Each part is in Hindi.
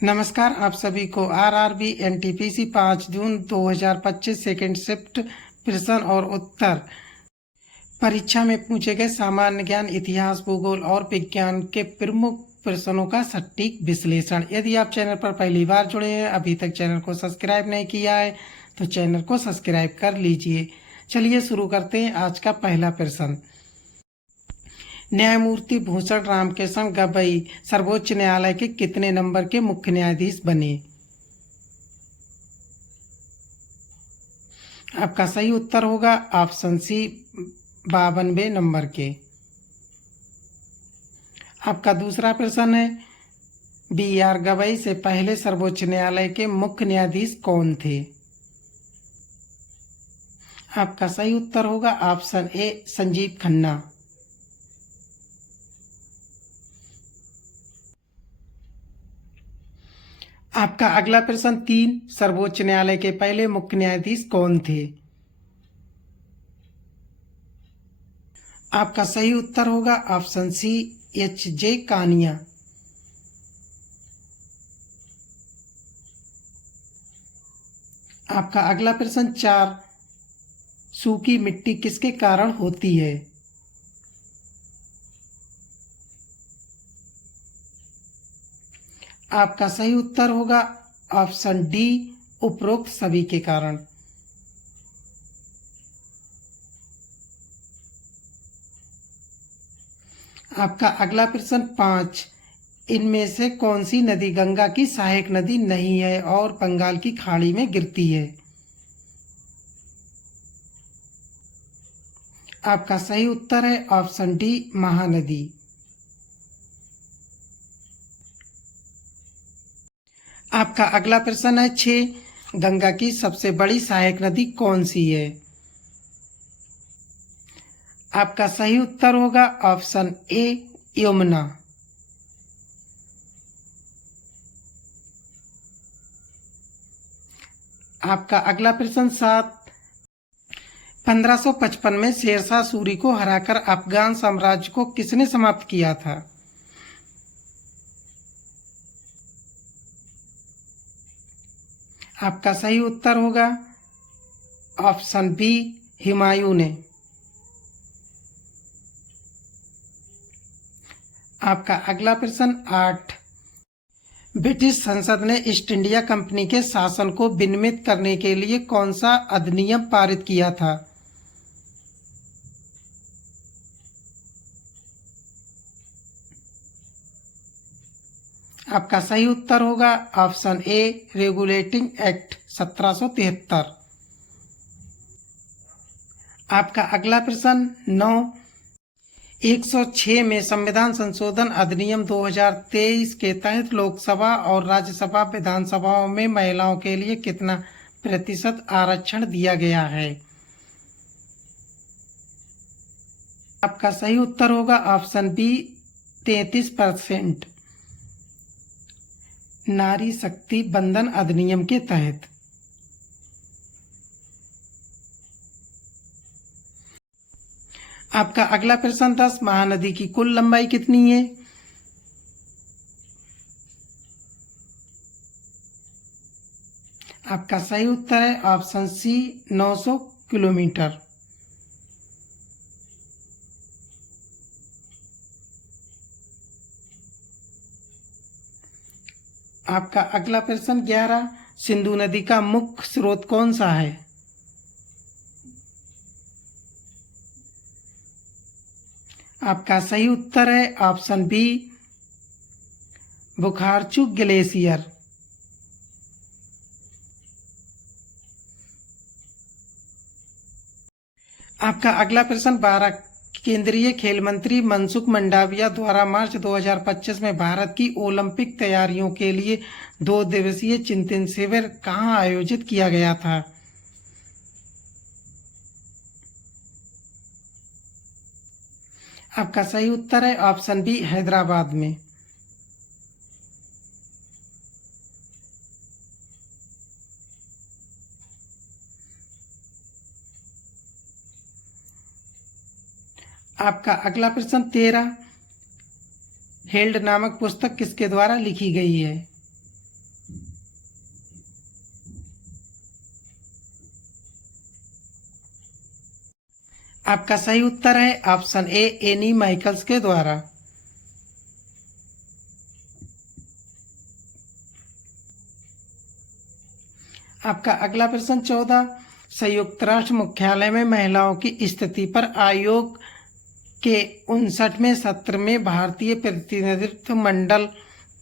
नमस्कार, आप सभी को आरआरबी एनटीपीसी 5 जून 2025 सेकंड शिफ्ट प्रश्न और उत्तर परीक्षा में पूछे गए सामान्य ज्ञान, इतिहास, भूगोल और विज्ञान के प्रमुख प्रश्नों का सटीक विश्लेषण। यदि आप चैनल पर पहली बार जुड़े हैं, अभी तक चैनल को सब्सक्राइब नहीं किया है, तो चैनल को सब्सक्राइब कर लीजिए। चलिए शुरू करते हैं आज का पहला प्रश्न। न्यायमूर्ति भूषण रामकिशन गवई सर्वोच्च न्यायालय के कितने नंबर के मुख्य न्यायाधीश बने? आपका सही उत्तर होगा ऑप्शन सी 52वें नंबर के। आपका दूसरा प्रश्न है, BR गवई से पहले सर्वोच्च न्यायालय के मुख्य न्यायाधीश कौन थे? आपका सही उत्तर होगा ऑप्शन ए संजीव खन्ना। आपका अगला प्रश्न, 3 सर्वोच्च न्यायालय के पहले मुख्य न्यायाधीश कौन थे? आपका सही उत्तर होगा ऑप्शन सी HJ कानिया। आपका अगला प्रश्न, 4 सूखी मिट्टी किसके कारण होती है? आपका सही उत्तर होगा ऑप्शन डी उपरोक्त सभी के कारण। आपका अगला प्रश्न, 5 इनमें से कौन सी नदी गंगा की सहायक नदी नहीं है और बंगाल की खाड़ी में गिरती है? आपका सही उत्तर है ऑप्शन डी महानदी। आपका अगला प्रश्न है, 6 गंगा की सबसे बड़ी सहायक नदी कौन सी है? आपका सही उत्तर होगा ऑप्शन ए यमुना। आपका अगला प्रश्न, 7 1555 में शेरशाह सूरी को हराकर अफगान साम्राज्य को किसने समाप्त किया था? आपका सही उत्तर होगा ऑप्शन बी हुमायूं ने। आपका अगला प्रश्न, 8 ब्रिटिश संसद ने ईस्ट इंडिया कंपनी के शासन को विनियमित करने के लिए कौन सा अधिनियम पारित किया था? आपका सही उत्तर होगा ऑप्शन ए रेगुलेटिंग एक्ट 1773। आपका अगला प्रश्न, 9 106 में संविधान संशोधन अधिनियम 2023 के तहत लोकसभा और राज्यसभा विधानसभाओं में महिलाओं के लिए कितना प्रतिशत आरक्षण दिया गया है? आपका सही उत्तर होगा ऑप्शन बी 33%। नारी शक्ति बंधन अधिनियम के तहत। आपका अगला प्रश्न, 10 महानदी की कुल लंबाई कितनी है? आपका सही उत्तर है ऑप्शन सी 900 किलोमीटर। आपका अगला प्रश्न, 11 सिंधु नदी का मुख्य स्रोत कौन सा है? आपका सही उत्तर है ऑप्शन बी बुखारचू ग्लेशियर। आपका अगला प्रश्न, 12 केंद्रीय खेल मंत्री मनसुख मंडाविया द्वारा मार्च 2025 में भारत की ओलंपिक तैयारियों के लिए 2 दिवसीय चिंतन शिविर कहां आयोजित किया गया था? आपका सही उत्तर है ऑप्शन बी हैदराबाद में। आपका अगला प्रश्न, 13 हेल्ड नामक पुस्तक किसके द्वारा लिखी गई है? आपका सही उत्तर है ऑप्शन ए, एनी माइकल्स के द्वारा। आपका अगला प्रश्न 14, संयुक्त राष्ट्र मुख्यालय में महिलाओं की स्थिति पर आयोग के 59वें सत्र में भारतीय प्रतिनिधित्व मंडल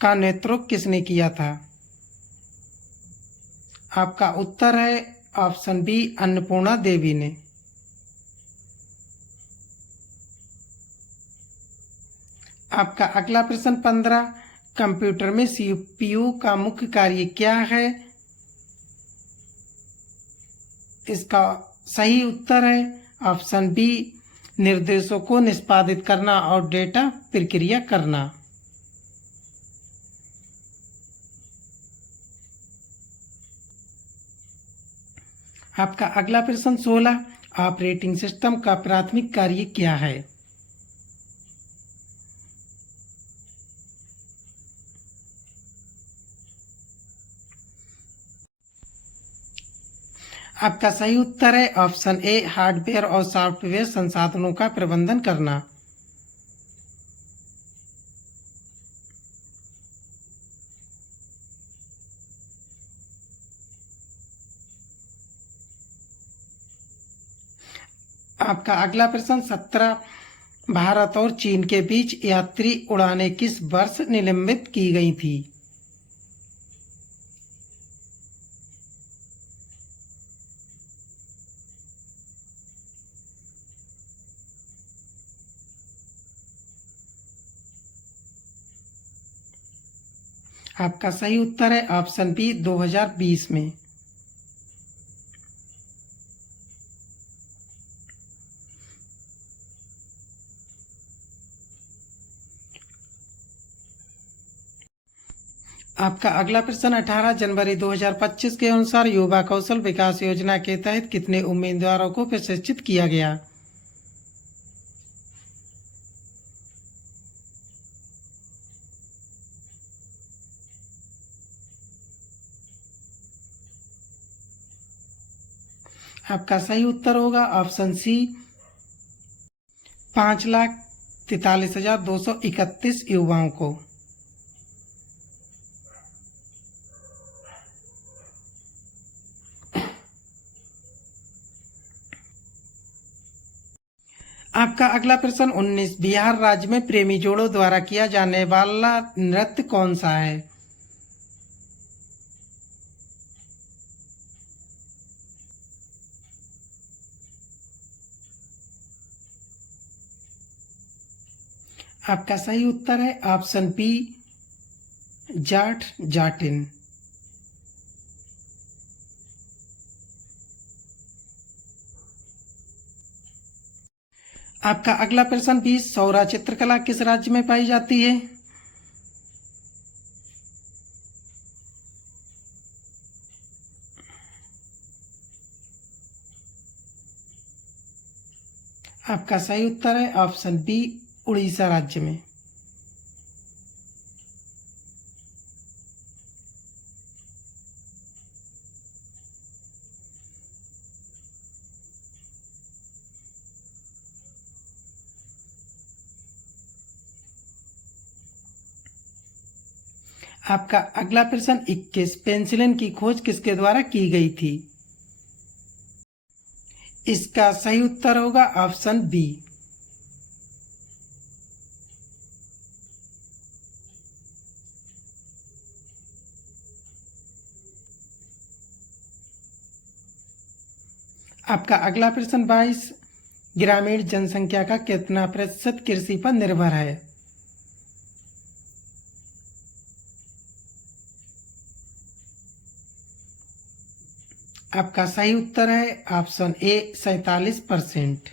का नेतृत्व किसने किया था? आपका उत्तर है ऑप्शन बी, अन्नपूर्णा देवी ने। आपका अगला प्रश्न 15, कंप्यूटर में सीपीयू का मुख्य कार्य क्या है? इसका सही उत्तर है ऑप्शन बी, निर्देशों को निष्पादित करना और डेटा प्रक्रिया करना। आपका अगला प्रश्न 16, ऑपरेटिंग सिस्टम का प्राथमिक कार्य क्या है? आपका सही उत्तर है ऑप्शन ए, हार्डवेयर और सॉफ्टवेयर संसाधनों का प्रबंधन करना। आपका अगला प्रश्न 17, भारत और चीन के बीच यात्री उड़ानें किस वर्ष निलंबित की गई थी? आपका सही उत्तर है ऑप्शन बी, 2020 में। आपका अगला प्रश्न 18 जनवरी 2025 के अनुसार युवा कौशल विकास योजना के तहत कितने उम्मीदवारों को प्रशिक्षित किया गया? आपका सही उत्तर होगा ऑप्शन सी, 5,43,231 युवाओं को। आपका अगला प्रश्न 19, बिहार राज्य में प्रेमी जोड़ों द्वारा किया जाने वाला नृत्य कौन सा है? आपका सही उत्तर है ऑप्शन बी, जाट जाटिन। आपका अगला प्रश्न 20, सौरा चित्रकला किस राज्य में पाई जाती है? आपका सही उत्तर है ऑप्शन बी, उड़ीसा राज्य में। आपका अगला प्रश्न 21, पेनिसिलिन की खोज किसके द्वारा की गई थी? इसका सही उत्तर होगा ऑप्शन बी। आपका अगला प्रश्न 22, ग्रामीण जनसंख्या का कितना प्रतिशत कृषि पर निर्भर है? आपका सही उत्तर है ऑप्शन ए, 47%।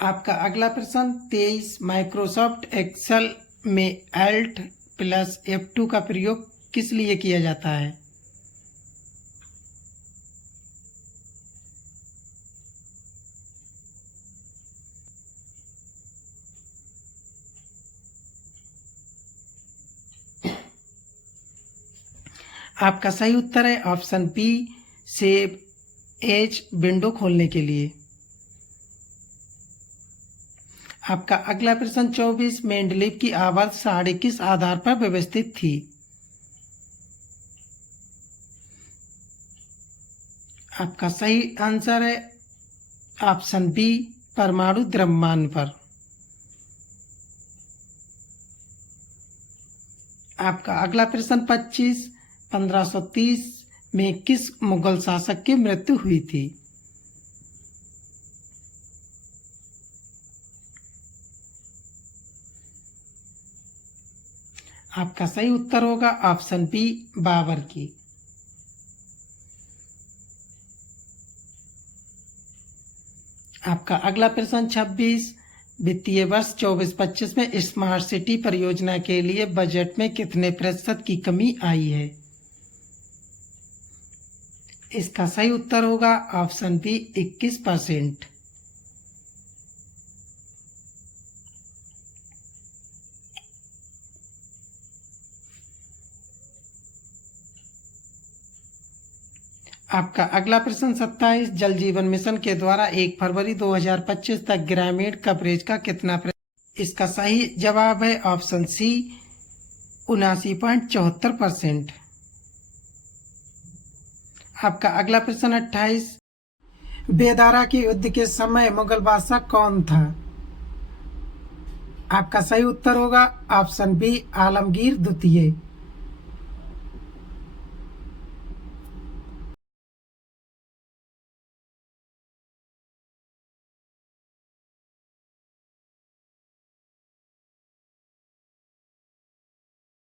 आपका अगला प्रश्न 23, माइक्रोसॉफ्ट एक्सेल में Alt प्लस F2 का प्रयोग किस लिए किया जाता है? आपका सही उत्तर है option B, save as window खोलने के लिए। आपका अगला प्रश्न 24, मेंडलीव की आवर्त सारणी किस आधार पर व्यवस्थित थी? आपका सही आंसर है ऑप्शन बी, परमाणु द्रव्यमान पर। आपका अगला प्रश्न 25, 1530 में किस मुगल शासक की मृत्यु हुई थी? आपका सही उत्तर होगा ऑप्शन बी, बाबर की। आपका अगला प्रश्न 26, वित्तीय वर्ष 24-25 में स्मार्ट सिटी परियोजना के लिए बजट में कितने प्रतिशत की कमी आई है? इसका सही उत्तर होगा ऑप्शन बी, 21%। आपका अगला प्रश्न 27, जल जीवन मिशन के द्वारा 1 फरवरी 2025 तक ग्रामीण कवरेज का कितना इसका सही जवाब है ऑप्शन सी, 79.74%। आपका अगला प्रश्न 28, बेदारा के युद्ध के समय मुगल बादशाह कौन था? आपका सही उत्तर होगा ऑप्शन बी, आलमगीर द्वितीय।